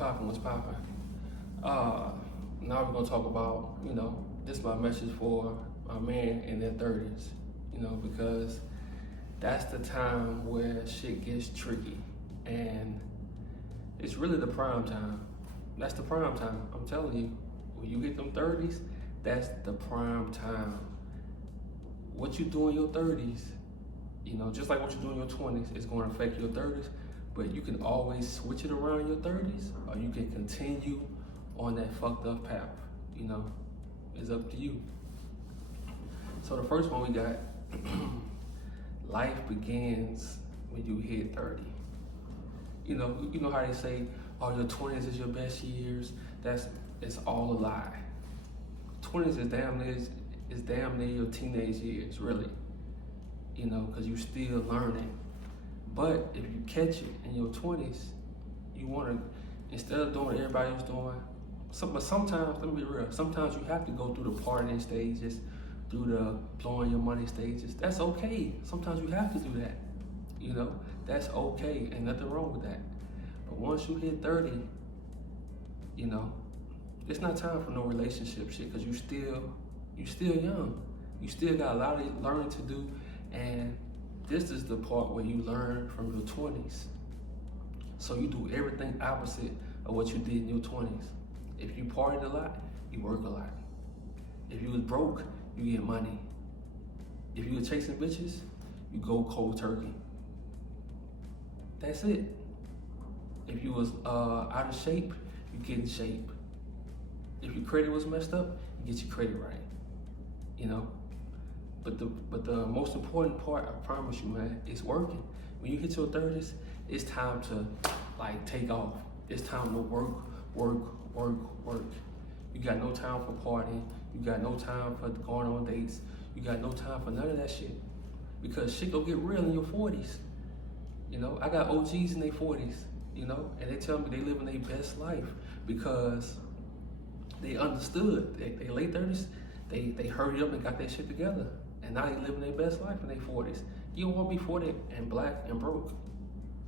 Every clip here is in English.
poppin'? What's poppin'? Now we're gonna talk about, this is my message for my man in their 30s, because that's the time where shit gets tricky. And it's really the prime time. That's the prime time. I'm telling you, when you hit them 30s, that's the prime time. What you do in your 30s, just like what you do in your 20s, is going to affect your 30s. But you can always switch it around in your 30s, or you can continue on that fucked up path. It's up to you. So the first one we got, life begins when you hit 30. You know how they say, oh, your 20s is your best years. It's all a lie. 20s is damn near your teenage years, really. Because you still learning. But if you catch it in your 20s, you want to, instead of doing what everybody else doing, but sometimes, let me be real, sometimes you have to go through the partying stages, through the blowing your money stages. That's okay. Sometimes you have to do that. That's okay. Ain't nothing wrong with that. But once you hit 30, it's not time for no relationship shit, because you still young. You still got a lot of learning to do, and this is the part where you learn from your 20s. So you do everything opposite of what you did in your 20s. If you partied a lot, you work a lot. If you was broke, you get money. If you were chasing bitches, you go cold turkey. That's it. If you was out of shape, you get in shape. If your credit was messed up, you get your credit right. But the most important part, I promise you, man, is working. When you hit your 30s, it's time to take off. It's time to work. You got no time for partying. You got no time for going on dates. You got no time for none of that shit. Because shit go get real in your 40s. I got OGs in their 40s, and they tell me they living their best life because they understood. They late 30s, they hurried up and got their shit together. And now they living their best life in their 40s. You don't want to be 40 and black and broke.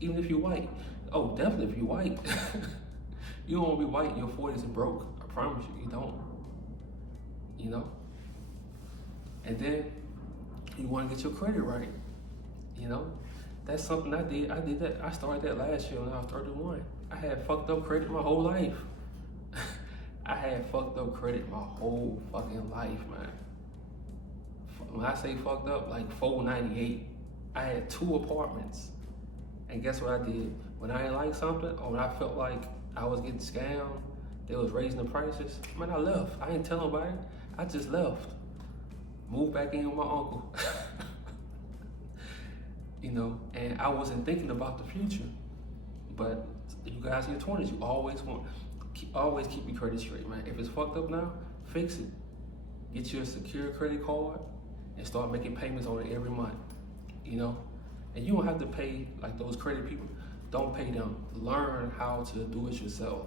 Even if you're white. Oh, definitely if you're white. You don't want to be white in your 40s and broke. I promise you, you don't. And then you want to get your credit right. That's something I did. I did that. I started that last year when I was 31. I had fucked up credit my whole life. I had fucked up credit my whole fucking life, man. When I say fucked up, like 498. I had 2 apartments. And guess what I did? When I didn't like something, or when I felt like I was getting scammed, they was raising the prices, man, I left. I didn't tell nobody. I just left. Moved back in with my uncle. And I wasn't thinking about the future. But you guys in your 20s, you always keep your credit straight, man. If it's fucked up now, fix it. Get you a secure credit card and start making payments on it every month. And you don't have to pay like those credit people. Don't pay them. Learn how to do it yourself,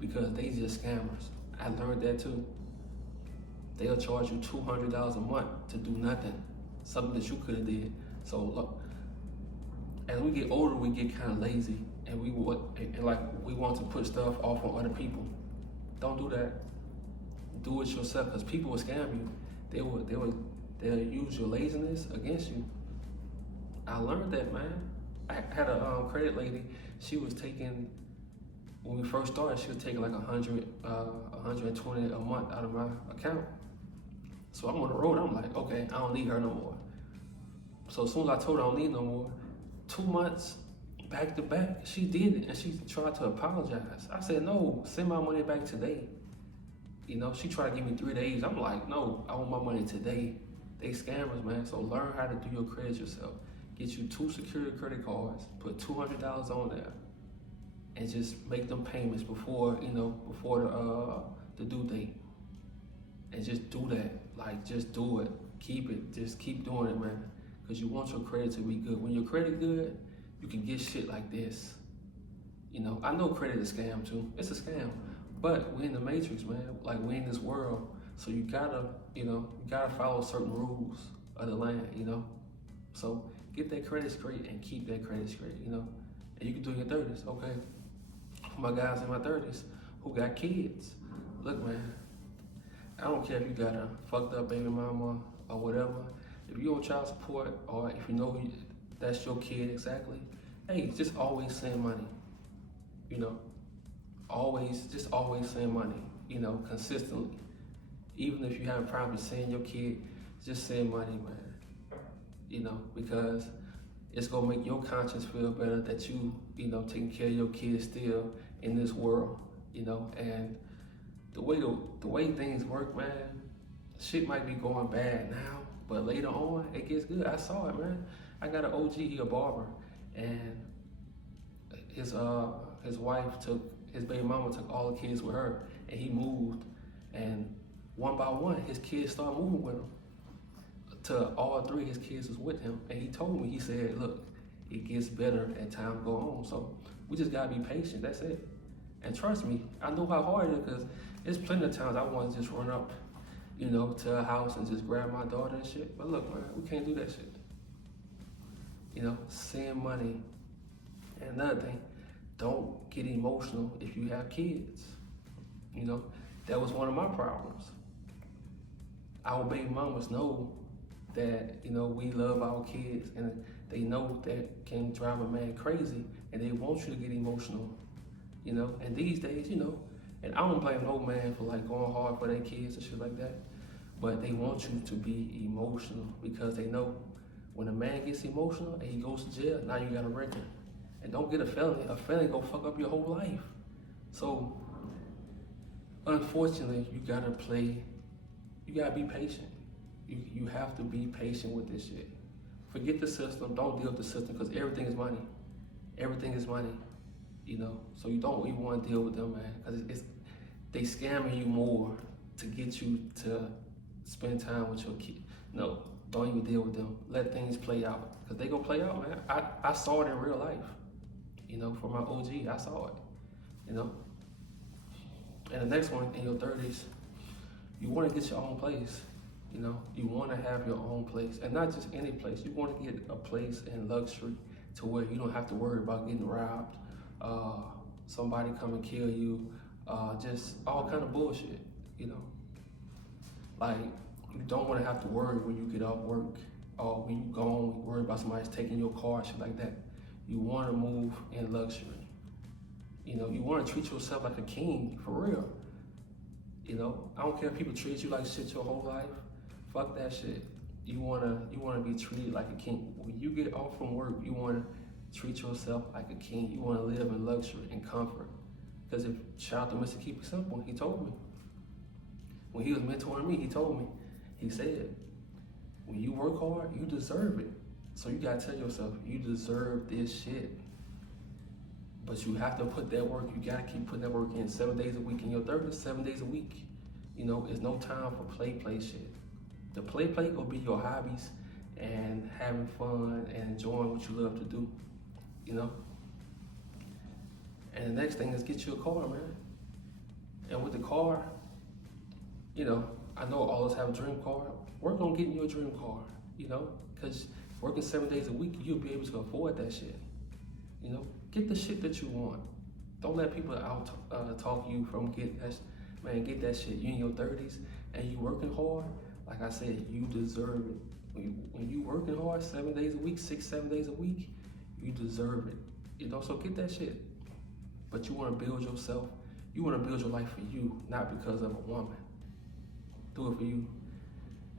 because they just scammers. I learned that too. They'll charge you $200 a month to do nothing, something that you could have did. So look, as we get older, we get kind of lazy, and we want to put stuff off on other people. Don't do that. Do it yourself, because people will scam you. They'll use your laziness against you. I learned that, man. I had a credit lady. She was taking, when we first started, she was taking like 120 a month out of my account. So I'm on the road. I'm like, okay, I don't need her no more. So as soon as I told her I don't need no more, 2 months back to back, she did it, and she tried to apologize. I said, no, send my money back today. She tried to give me 3 days. I'm like, no, I want my money today. They scammers, man. So learn how to do your credit yourself. Get you 2 secure credit cards, put $200 on there, and just make them payments before the due date. And just do that. Just do it. Keep it. Just keep doing it, man. Because you want your credit to be good. When your credit good, you can get shit like this. I know credit is a scam too. It's a scam. But we're in the matrix, man. We're in this world. So you gotta follow certain rules of the land, So get that credit straight and keep that credit straight, And you can do it in your 30s, okay? my guys in my 30s who got kids. Look, man, I don't care if you got a fucked up baby mama or whatever. If you're on child support or if you know that's your kid exactly, hey, just always send money. You know, just always send money. You know, consistently. Even if you have problems sending your kid, just send money, man. You know, because it's gonna make your conscience feel better that you know, taking care of your kids still in this world. You know, and the way things work, man, shit might be going bad now, but later on it gets good. I saw it, man. I got an OG, he a barber, and his wife his baby mama took all the kids with her, and he moved, and one by one his kids started moving with him. To all three of his kids was with him, and he told me, he said, look, it gets better as time go on. So we just gotta be patient. That's it. And trust me, I know how hard it is, because there's plenty of times I want to just run up, you know, to a house and just grab my daughter and shit. But look, man, we can't do that shit. You know, send money. And another thing, don't get emotional if you have kids. You know, that was one of my problems. Our baby mamas know that, you know, we love our kids, and they know that can drive a man crazy, and they want you to get emotional. You know, and these days, you know, and I don't blame no man for like going hard for their kids and shit like that, but they want you to be emotional because they know when a man gets emotional and he goes to jail, now you got a record. And don't get a felony. A felony gonna fuck up your whole life. So, unfortunately, you gotta be patient. You have to be patient with this shit. Forget the system, don't deal with the system, because everything is money. Everything is money. You know, so you don't even want to deal with them, man, because they scamming you more to get you to spend time with your kid. No, don't even deal with them. Let things play out, because they gonna play out, man. I saw it in real life. You know, for my OG, I saw it. You know, and the next one, in your 30s, you want to get your own place. You know, you want to have your own place, and not just any place. You want to get a place in luxury to where you don't have to worry about getting robbed. Somebody come and kill you, just all kind of bullshit, you know. Like, you don't want to have to worry when you get off work, or when you gone, worry about somebody's taking your car, shit like that. You want to move in luxury. You know, you want to treat yourself like a king, for real. You know, I don't care if people treat you like shit your whole life. Fuck that shit. You wanna be treated like a king. When you get off from work, you wanna treat yourself like a king. You want to live in luxury and comfort. Because if shout out to Mr. Keep It Simple, he told me. When he was mentoring me, he told me, he said, when you work hard, you deserve it. So you gotta tell yourself, you deserve this shit. But you have to put that work, you gotta keep putting that work in 7 days a week. In your 30s, 7 days a week. You know, it's no time for play shit. The play will be your hobbies and having fun and enjoying what you love to do. You know? And the next thing is get you a car, man. And with the car, you know, I know all of us have a dream car. Work on getting you a dream car, you know? Because working 7 days a week, you'll be able to afford that shit. You know? Get the shit that you want. Don't let people out talk you from getting that. Man, get that shit. You in your 30s and you working hard. Like I said, you deserve it. When you working hard 7 days a week, 6-7 days a week, you deserve it. You know, so get that shit. But you want to build yourself. You want to build your life for you, not because of a woman. Do it for you.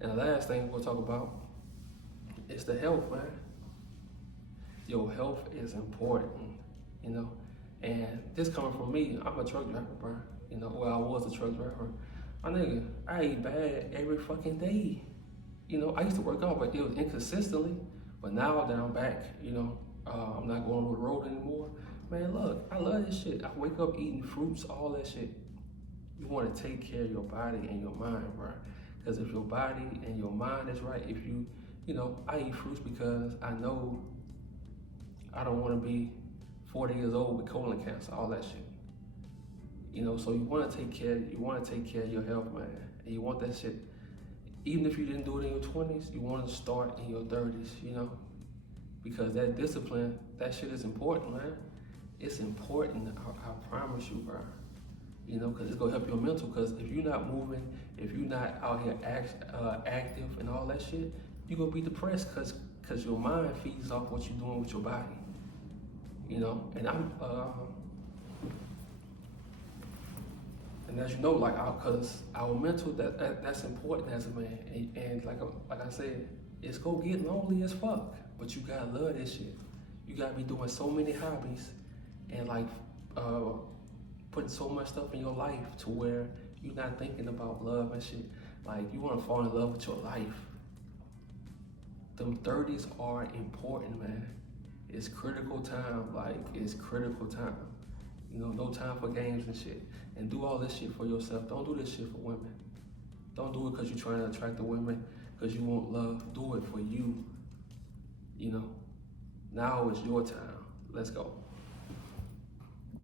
And the last thing we'll talk about is the health, man. Your health is important, you know. And this coming from me, I'm a truck driver, bro. You know, well, I was a truck driver. My nigga, I ate bad every fucking day. You know, I used to work out, but it was inconsistently. But now that I'm back, you know, I'm not going on the road anymore. Man, look, I love this shit. I wake up eating fruits, all that shit. You want to take care of your body and your mind, bro. Because if your body and your mind is right, if you know, I eat fruits because I know I don't want to be 40 years old with colon cancer, all that shit. You know, so you want to take care of your health, man. And you want that shit, even if you didn't do it in your 20s, you want to start in your 30s, you know? Because that discipline, that shit is important, man. it's important. I promise you, bro. You know, because it's gonna help your mental. Because if you're not moving, if you're not out here active and all that shit, you're gonna be depressed. Cause your mind feeds off what you're doing with your body. You know, and and as you know, like cause our mental that's important as a man. And like I said, it's gonna get lonely as fuck. But you gotta love this shit. You gotta be doing so many hobbies and like putting so much stuff in your life to where you're not thinking about love and shit. Like you wanna fall in love with your life. Them 30s are important, man. It's critical time, like it's critical time. You know, no time for games and shit. And do all this shit for yourself. Don't do this shit for women. Don't do it because you're trying to attract the women, because you want love. Do it for you. You know, now is your time. Let's go.